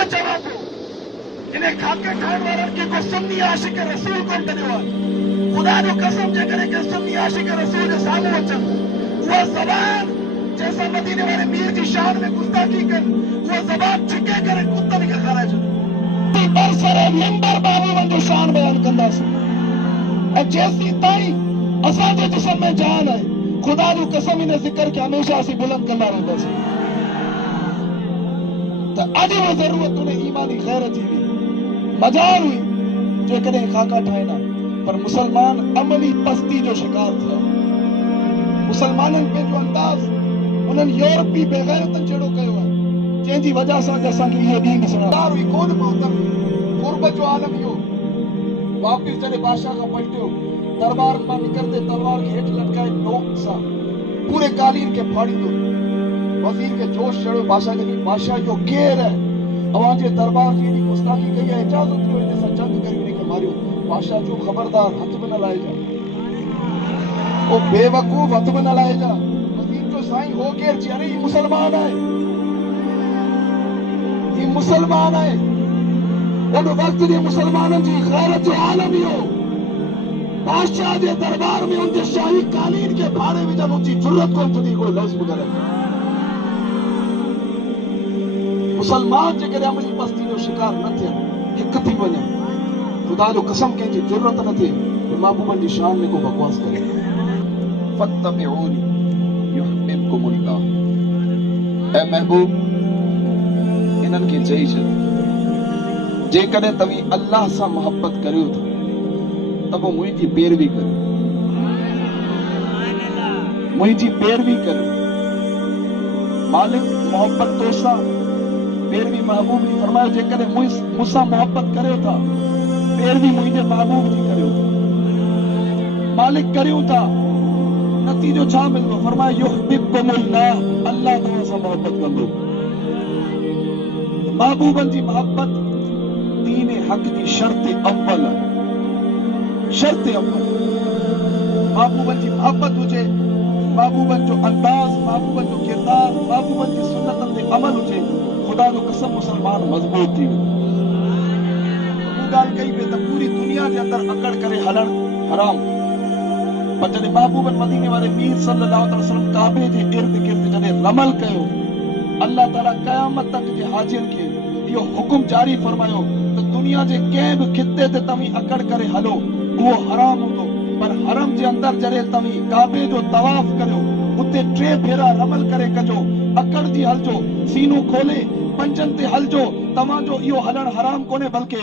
में चवां थो इन्हें खाके ठाहिण वारनि खे को सुन्नी आशिक रसूल कोन कढियो आहे। ख़ुदा जो कसम जेकॾहिं के सुन्नी आशिक रसूल जे साम्हूं अचनि, उहा ज़बान जैसा मदीने वाले मीर की शान में गुस्ताखी कन, वो जबान छिके करे कुत्तन के खाराज बरसरे मिंबर बाबूवन जो शान बयान कंदासीं। ऐं जेसीं ताईं असांजे जिस्म में जान है, खुदा जो कसम इन ज़िक्र के हमेशा असीं बुलंद कंदा रहंदासीं। त अॼु बि ज़रूरत उन ईमानी ख़ैर जी हुई, मजार हुई जेकॾहिं खाका ठाहिना, पर मुसलमान अमली पस्ती जो शिकार थिया। मुसलमाननि पंहिंजो अंदाज़ उन्हनि यूरोपी बेग़ैरतनि जहिड़ो कयो आहे, जंहिंजी वजह सां असांखे इहे ॾींहुं ॾिसणा हुई कोन पहुतमि। गुरबत जो आलम इहो वापिस जॾहिं बादशाह खां पलटियो, दरबार मां निकिरंदे तलवार खे हेठि लटकाए नोक सां पूरे कालीन खे फाड़ींदो। वज़ीर खे जोश चढ़ियो, बादशाह खे बादशाह इहो केरु आहे? अवां जे दरबार जी एॾी गुस्ताखी कई आहे, इजाज़त ॾियो हिन सां जंग करे हुन खे मारियो। बादशाह जो ख़बरदार, हथ बि न लाहिजा, ओ बेवकूफ़, हथ बि न लाहिजा। वज़ीर जो साईं हो केरु? चई अरे ही मुसलमान आहे, ही मुसलमान आहे। उन वक्त जे मुसलमाननि जी ग़ैरत जो आलम इहो, बादशाह जे दरबार में उनजे शाही कालीन खे फाड़े विझनि, उनजी जुर्रत कोन थी कोई लफ़्ज़ ॿुधण। मुसलमान जेकॾहिं अमली पस्ती जो शिकार न थियनि, हिकु थी वञनि, ख़ुदा जो कसम कंहिंजी ज़रूरत न थिए त महबूबनि जी शान में को बकवास करे। फत्तबिऊनी युहब्बिबकुमुल्लाह। ऐ महबूब, इन्हनि खे चई छॾ, जेकॾहिं तव्हीं अल्लाह सां मोहब्बत करियो था त पोइ मुंहिंजी पैरवी करियो, मुंहिंजी पैरवी करियो। मालिक मोहब्बत तोसां, पैरवी महबूब जी। फरमायो जेकॾहिं मूंसां मोहब्बत करियो था, पैरवी मुंहिंजे महबूब जी करियो था। मालिक करियो था, नतीजो छा मिलंदो? फरमायो युहब्बिबकुमुल्लाह, अल्लाह तव्हां सां मोहब्बत कंदो। महबूबनि जी मोहब्बत दीन हक़ जी शर्त अव्वल आहे, शर्त अव्वल। महबूबनि जी मोहब्बत हुजे, महबूबनि जो अंदाज़, महबूबनि जो किरदार, महबूबनि जी सुन्नतनि ते अमल हुजे, ख़ुदा जो कसम मुसलमान मज़बूत थी वेंदो। ॻाल्हि कई पई त पूरी दुनिया जे अंदरि अकड़ करे हलण हराम, पर जॾहिं महबूबनि मदीने वारे मीर सल्लल्लाहु अलैहि वसल्लम काबे जे इर्द गिर्द जॾहिं रमल कयो, अल्लाह ताला क़यामत तक जे हाजियुनि खे इहो हुकुम जारी फरमायो त दुनिया जे कंहिं बि खिते ते तव्हीं अकड़ करे हलो, उहो हराम हूंदो। पर हरम जे अंदरि जॾहिं तव्हीं काबे जो तवाफ़ करियो, उते 3 भेरा रमल करे कजो, अकड़ जी हलजो, सीनो खोले पंजनि ते हलजो। तव्हांजो इहो हलण हराम कोन्हे, बल्कि